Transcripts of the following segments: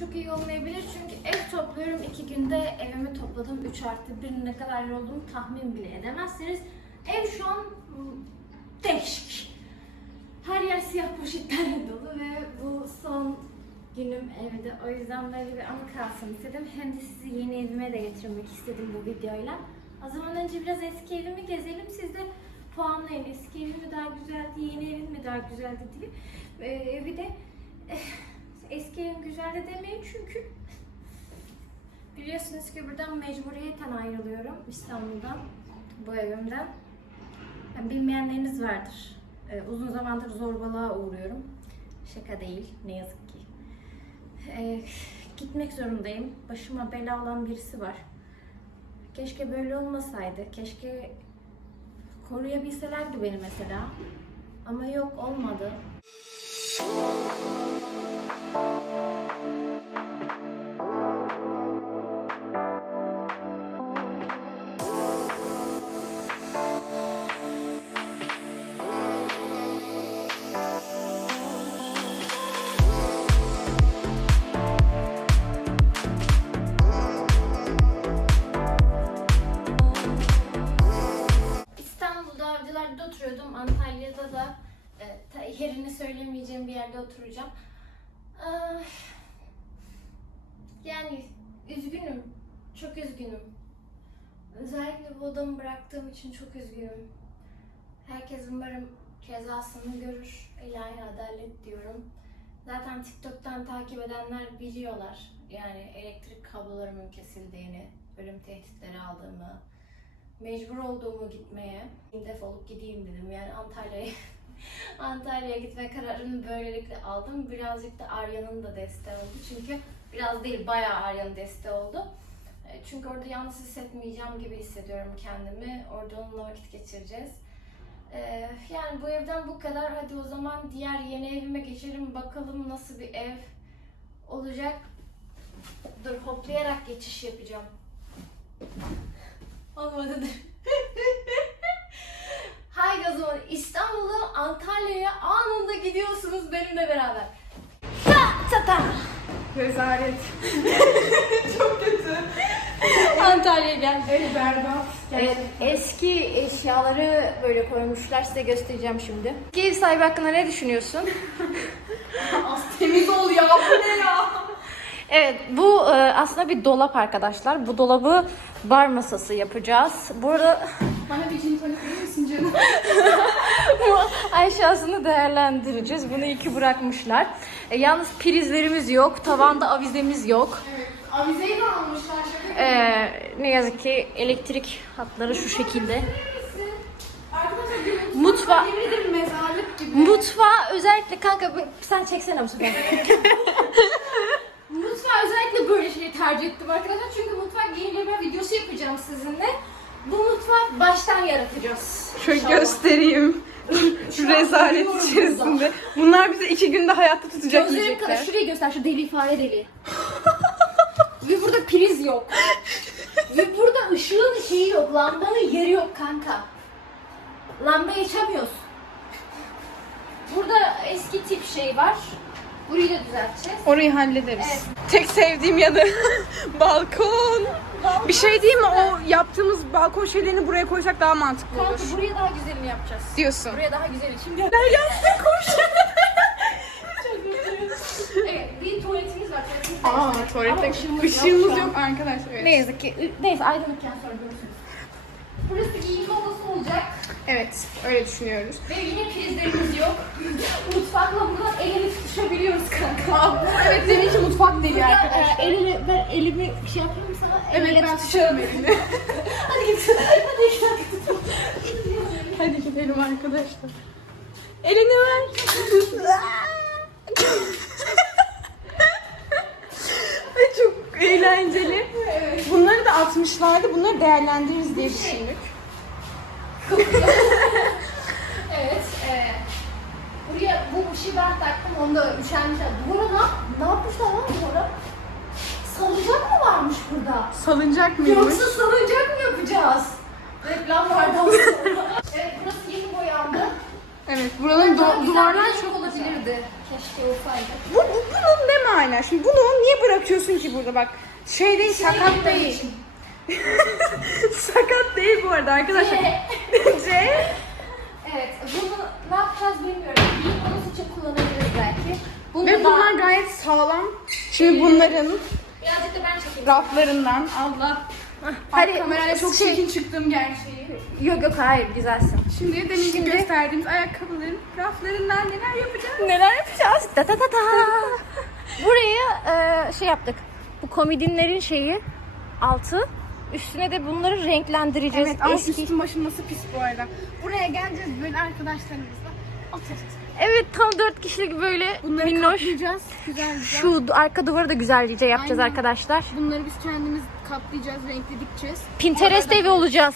çok iyi olmayabilir çünkü ev topluyorum. iki günde evimi topladım. 3 artı 1 ne kadar yorulduğumu tahmin bile edemezsiniz. Ev şu an hmm, değişik. Her yer siyah poşetlerle dolu ve bu son günüm evde. O yüzden böyle bir anı kalsın istedim. Hem de sizi yeni evime de getirmek istedim bu videoyla. O zaman önce biraz eski evimi gezelim. Siz de puanlayın. Eski evim mi daha güzeldi, yeni evim mi daha güzeldi diye. Ee, bir de eski evim güzeldi demeyin çünkü biliyorsunuz ki buradan mecburiyeten ayrılıyorum İstanbul'dan, bu evimden. Yani bilmeyenleriniz vardır. Ee, uzun zamandır zorbalığa uğruyorum. Şaka değil, ne yazık ki. Ee, gitmek zorundayım. Başıma bela olan birisi var. Keşke böyle olmasaydı. Keşke koruyabilselerdi beni mesela. Ama yok olmadı. Oturuyordum. Antalya'da da e, yerini söylemeyeceğim bir yerde oturacağım. Ah, yani üzgünüm. Çok üzgünüm. Özellikle bu odamı bıraktığım için çok üzgünüm. Herkes umarım cezasını görür. İlahi adalet diyorum. Zaten TikTok'tan takip edenler biliyorlar. Yani elektrik kablolarımın kesildiğini, ölüm tehditleri aldığımı, mecbur olduğumu gitmeye defolup gideyim dedim. Yani Antalya'ya Antalya'ya gitme kararını böylelikle aldım. Birazcık da Arya'nın da desteği oldu. Çünkü biraz değil bayağı Arya'nın desteği oldu. E, Çünkü orada yalnız hissetmeyeceğim gibi hissediyorum kendimi. Orada onunla vakit geçireceğiz. E, Yani bu evden bu kadar. Hadi o zaman diğer yeni evime geçelim. Bakalım nasıl bir ev olacak. Dur hoplayarak geçiş yapacağım. Olmadı dur. O zaman İstanbul'a, Antalya'ya anında gidiyorsunuz benimle beraber. Ta ta ta. Rezalet. Çok kötü. Antalya'ya gel. Ev berbat. Evet, eski eşyaları böyle koymuşlar. Size göstereceğim şimdi. Eski ev sahibi hakkında ne düşünüyorsun? Az temiz ol ya. Bu ne ya? Evet, bu e, aslında bir dolap arkadaşlar. Bu dolabı bar masası yapacağız. Burada Bana bir tonic verir misin canım? bu aşağısını değerlendireceğiz. Bunu iki bırakmışlar. E, yalnız prizlerimiz yok, tavanda avizemiz yok. Evet. Avizeyi de almışlar şaka E, ne yazık ki elektrik hatları şu şekilde. Arkadaşlar bir Mutfa- Yemin ederim mezarlık gibi. Mutfağı özellikle kanka sen çeksene bu sefer. Mutfağı özellikle böyle şey tercih ettim arkadaşlar. Çünkü mutfak yenileme videosu yapacağım sizinle. Bu mutfak baştan yaratacağız. Şöyle İnşallah. göstereyim. Şu Rezalet içerisinde. Bunlar bizi iki günde hayatta tutacak Gözlerim kadar yiyecekler. şurayı göster şu deli fare deli. Ve burada priz yok. Ve burada ışığın şeyi yok, lambanın yeri yok kanka. Lamba açamıyoruz. Burada eski tip şey var. Burayı da düzelteceğiz. Orayı hallederiz. Tek sevdiğim yanı balkon. Bir şey değil mi? O yaptığımız balkon şeylerini buraya koysak daha mantıklı Kanka olur. buraya daha güzelini yapacağız. Diyorsun. Buraya daha güzel Şimdi Ben yaptım koş. evet, bir tuvaletimiz var. Tuvaletimiz Aa Ama tuvalette ışığımız ışığımız yok yok arkadaşlar. Evet. ne yazık ki. Neyse aydınlıkken sonra görürsünüz. Burası giyinme odası olacak. Evet öyle düşünüyoruz. Ve yine prizlerimiz yok. Mutfakla buradan el ele tutuşabiliyoruz kanka. Evet seninki mutfak deli Ya, arkadaşlar. e, el ele, ben elimi şey yapayım sana. Evet ben tutuşalım. elini. Hadi git. Hadi git. Hadi gidelim arkadaşlar. Elini ver. Ve çok eğlenceli. Bunları da atmışlardı. Bunları değerlendiririz diye düşündük. Evet. E, buraya bu ışığı ben taktım. Onda üşenmişler. Duvara ne, ne yapmışlar lan duvara? Salıncak mı varmış burada? Salıncak mıymış? Yoksa salıncak mı yapacağız? Reklam vardı evet burası yeni boyandı. Evet buranın Daha du- güzel duvarlar bir renk çok olabilirdi. Keşke olsaydı. Bu, bu- bunun ne Aynen. Şimdi bunu niye bırakıyorsun ki burada bak. Şey değil, sakat değil. sakat değil bu arada arkadaşlar. C. Evet, bunu ne yapacağız bilmiyorum. Giyim odası için kullanabiliriz belki. Bunu Ve da- bunlar gayet sağlam. Şimdi bunların birazcık da ben çekeyim. raflarından Allah. Hadi, kamerayla çok şey- çirkin çıktım gerçeği. Yok yok hayır güzelsin. Şimdi demin Şimdi- gösterdiğimiz ayakkabıların raflarından neler yapacağız? Neler yapacağız? Ta ta ta ta. Buraya e, şey yaptık. Bu komodinlerin şeyi altı. Üstüne de bunları renklendireceğiz. Evet ama Eski. üstüm başım nasıl pis bu arada. Buraya geleceğiz böyle arkadaşlarımızla. Oturacağız. Evet tam dört kişilik böyle Bunları minnoş. kaplayacağız. Güzel güzel. Şu arka duvarı da güzelce yapacağız Aynen. arkadaşlar. Bunları biz kendimiz kaplayacağız, renkli dikeceğiz. Pinterest evi olacağız.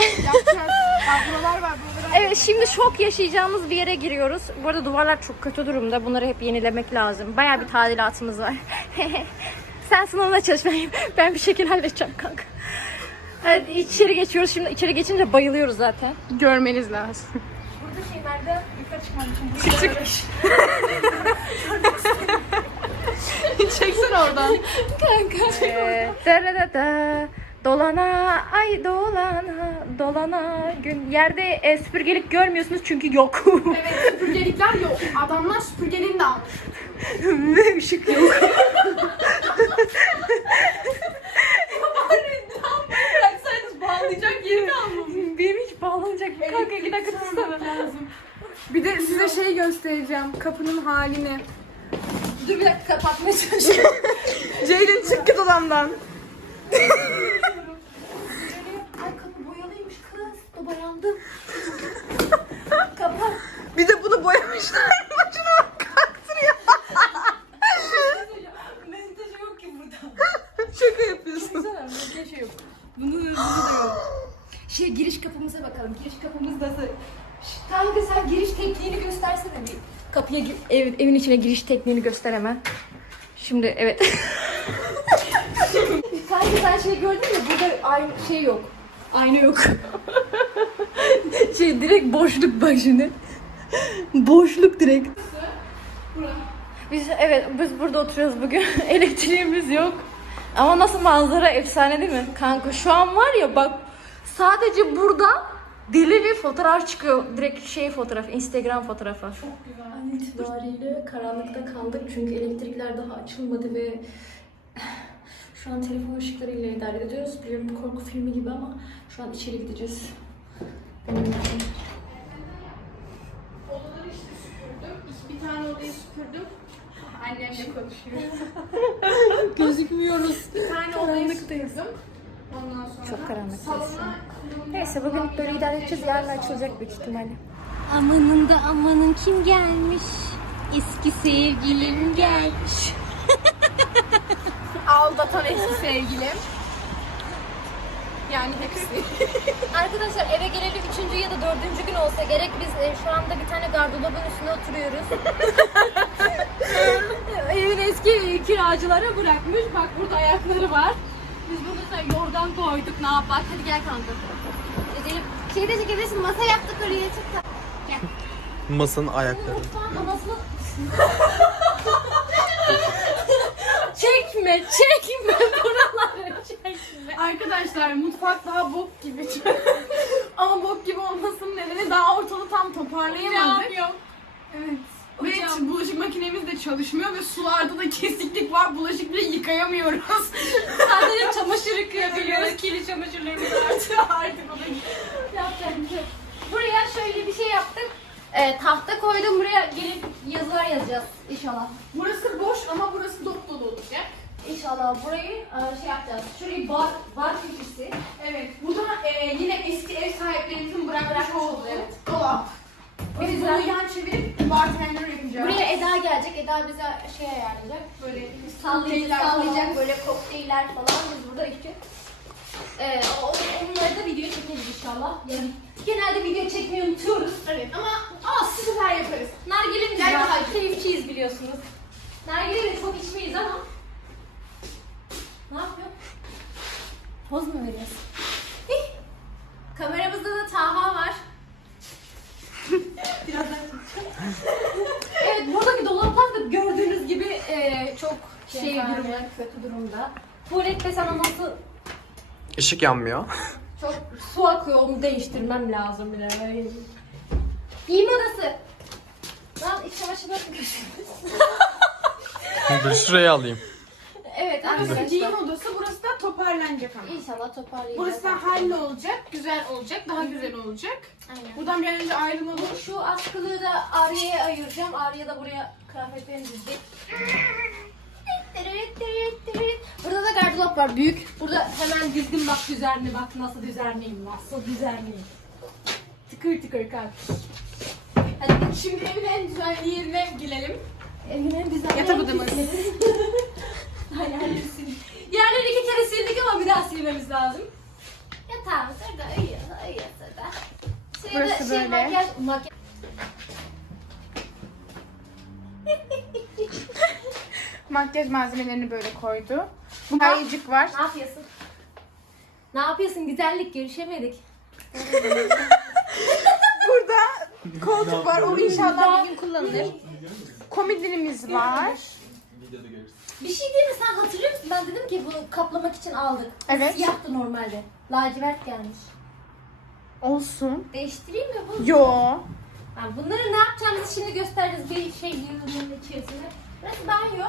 Yapacağız. Bak buralar var, buralar Evet şimdi şok yaşayacağımız bir yere giriyoruz. Bu arada duvarlar çok kötü durumda. Bunları hep yenilemek lazım. Bayağı bir tadilatımız var. Sen sınavına çalış ben, ben bir şekilde halledeceğim kanka. Hadi içeri geçiyoruz. Şimdi içeri geçince bayılıyoruz zaten. Görmeniz lazım. Burada şey nerede? Yukarı çıkmam için. Çık çık. Çeksen oradan. Kanka. Ee, da Dolana ay dolana dolana gün yerde e, süpürgelik görmüyorsunuz çünkü yok. Evet süpürgelikler yok. Adamlar süpürgeliğini de almış. Ve ışık yok. Bağlayacak yeri kalmamış. Benim hiç bağlanacak bir kanka iki dakika tutsana. lazım. Bir de size şey göstereceğim. Kapının halini. Dur bir dakika kapatmaya çalışıyorum. Ceylin çık git odamdan. Ay kapı boyalıymış kız. Da boyandım. Kapat. Bir de bunu boyamışlar. Başına bak kalktırıyor. Mentajı yok ki burada. Şaka yapıyorsun. Şey yok. Bunu, bunu da yok. Şey giriş kapımıza bakalım. Giriş kapımız nasıl? Şş, Kanka sen giriş tekniğini göstersene bir. Kapıya ev, evin içine giriş tekniğini göster hemen. Şimdi evet. Kanka sen şey gördün mü? Burada aynı şey yok. Ayna yok. şey direkt boşluk bak şimdi. Boşluk direkt. Biz evet biz burada oturuyoruz bugün. Elektriğimiz yok. Ama nasıl manzara efsane değil mi? Kanka şu an var ya bak sadece burada deli bir fotoğraf çıkıyor. Direkt şey fotoğraf, Instagram fotoğrafı. Çok güzel. İtibariyle karanlıkta kaldık çünkü elektrikler daha açılmadı ve şu an telefon ışıklarıyla idare ediyoruz. Biliyorum korku filmi gibi ama şu an içeri gideceğiz. Benim Odaları işte süpürdüm. İki, bir tane odayı süpürdüm. Annemle konuşuyoruz. Gözükmüyoruz. Bir tane odayı süpürdüm. Ondan sonra Çok karanlık salona Neyse bugün böyle idare edeceğiz. Yarın açılacak büyük ihtimalle. Amanın da amanın kim gelmiş? Eski sevgilim gelmiş. aldatan eski sevgilim. Yani hepsi. Arkadaşlar eve geleli üçüncü ya da dördüncü gün olsa gerek biz e, şu anda bir tane gardırobun üstüne oturuyoruz. Evin eski kiracılara bırakmış. Bak burada ayakları var. Biz burada sen yorgan koyduk ne yapak? Hadi gel kanka. Edelim. Şey de çekebilirsin masa yaptık oraya çık da. Gel. Masanın ayakları. Mutfağın anasını... çekme, çekme buraları çekme. Arkadaşlar mutfak daha bok gibi. Ama bok gibi olmasının nedeni daha ortalığı tam toparlayamadık. yok. Evet. Hocam. Ve bulaşık makinemiz de çalışmıyor ve sularda da kesiklik var. Bulaşık bile yıkayamıyoruz. Sadece çamaşır yıkayabiliyoruz. Kirli çamaşırlarımız artık. Artık o da Yapacak bir şey yok. Buraya şöyle bir şey yaptık. Ee, tahta koydum buraya gelip yazılar yazacağız inşallah. Burası boş ama burası dop dolu olacak. İnşallah burayı e, şey yapacağız. Şurayı bar, bar köşesi. Evet. Bu da e, yine eski ev sahiplerimizin bırakmış olduğu dolap. Biz bunu yan çevirip bartender yapacağız. Buraya Eda gelecek. Eda bize şey ayarlayacak. böyle Sallayacak, kokteyller sallayacak falan. böyle kokteyller falan. Biz burada içeceğiz. Ee, o, onları da video çekeriz inşallah. Yani genelde video çekmeyi unutuyoruz. Evet ama ama süper yaparız. Nargile biz Gel daha keyifçiyiz biliyorsunuz. Nargile de çok içmeyiz ama. Ne yapıyorsun? Poz mu veriyorsun? Hih. Kameramızda da Taha var. Gibi çok şey durumda, kötü durumda. Tuvalet mesela nasıl Işık yanmıyor. çok su akıyor onu değiştirmem lazım bile. Giyim odası. Lan iç çamaşırları Dur şuraya alayım. Evet Burası arkadaşlar. giyim odası, burası da toparlanacak ama. İnşallah toparlayacağız. Burası da hallolacak, güzel olacak, daha güzel olacak. Aynen. Buradan bir an önce ayrılalım. Bu şu askılığı da Arya'ya ayıracağım. Arya da buraya kıyafetlerini dizecek. Burada da gardırop var büyük. Burada hemen dizdim bak düzenli bak nasıl düzenliyim nasıl düzenliyim. Tıkır tıkır kalk. Hadi git Şimdi evin en düzenli yerine girelim. evin en düzenli Yatak odamız. Sildik. Yerleri iki kere sildik ama bir daha silmemiz lazım. Yatağımız orada uyuyor, uyuyor orada. Şuraya da Burası şey, böyle. Makyaj, makyaj. Makyaj malzemelerini böyle koydu. Bu ayıcık var. Ne yapıyorsun? Ne yapıyorsun? Güzellik görüşemedik. Burada koltuk var. O inşallah bir gün kullanılır. Komodinimiz var. Bir şey değil mi? Sen hatırlıyor musun? Ben dedim ki bunu kaplamak için aldık. Evet. Siyahtı normalde. Lacivert gelmiş. Olsun. Değiştireyim mi bunu? Yo. Yani bunları ne yapacağımızı şimdi göstereceğiz bir şey yığının içerisinde. Burası banyo.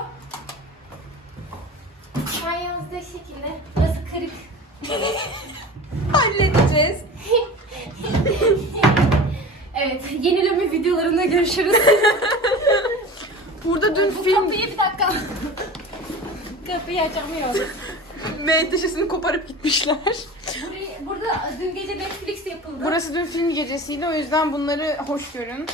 Banyomuz da şu şekilde. Burası kırık. Halledeceğiz. evet, yenileme videolarında görüşürüz. Burada dün Bu film kapıyı bir dakika. kapıyı açamıyorum. menteşesini koparıp gitmişler. Burayı, burada dün gece Netflix yapıldı. Burası dün film gecesiydi. O yüzden bunları hoş görün.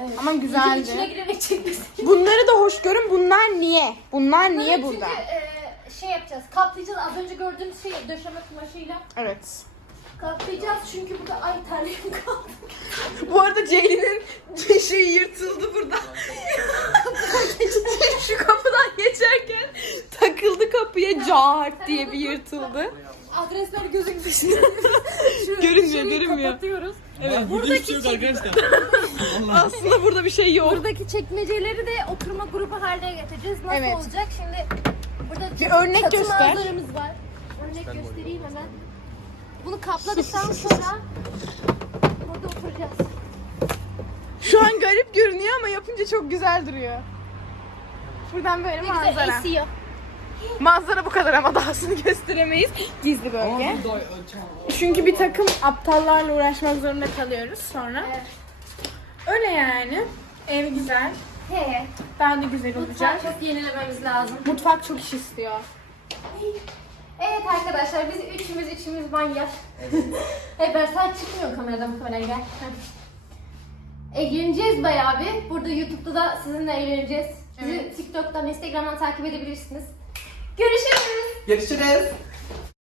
evet. Ama İçine güzeldi. girerek çekmişsin. Bunları da hoş görün. Bunlar niye? Bunlar niye Bunları burada? Çünkü e, şey yapacağız. Kaplayacağız. Az önce gördüğümüz şey döşeme kumaşıyla Evet. Kaplayacağız. Çünkü burada ay terliğim kaldı. Bu arada Ceylin'in şeyi yırtıldı burada. Şu kapıdan geçerken takıldı kapıya cart diye bir yırtıldı. Adresler gözün dışında. Şu Görünmüyor, şeyi görünmüyor. Kapatıyoruz. Evet. Buradaki yok arkadaşlar. Aslında burada bir şey yok. Buradaki çekmeceleri de oturma grubu haline getireceğiz. Nasıl Evet. olacak? Şimdi burada Bir örnek göster. manzaramız var. Örnek göstereyim hemen. Bunu kapladıktan sonra burada oturacağız. Şu an garip görünüyor ama yapınca çok güzel duruyor. Buradan böyle Ne güzel manzara. esiyor. Manzara bu kadar ama dahasını gösteremeyiz. Gizli bölge. Çünkü bir takım aptallarla uğraşmak zorunda kalıyoruz sonra. Evet. Öyle yani. Ev güzel. He. Daha da güzel olacak. Mutfağı çok yenilememiz lazım. Mutfak çok iş istiyor. Evet arkadaşlar biz üçümüz üçümüz manyak. Evet ben sen çıkmıyor kameradan muhtemelen gel. Eğleneceğiz bayağı bir. Burada YouTube'da da sizinle eğleneceğiz. Bizi Evet. TikTok'tan, Instagram'dan takip edebilirsiniz. Görüşürüz. Görüşürüz.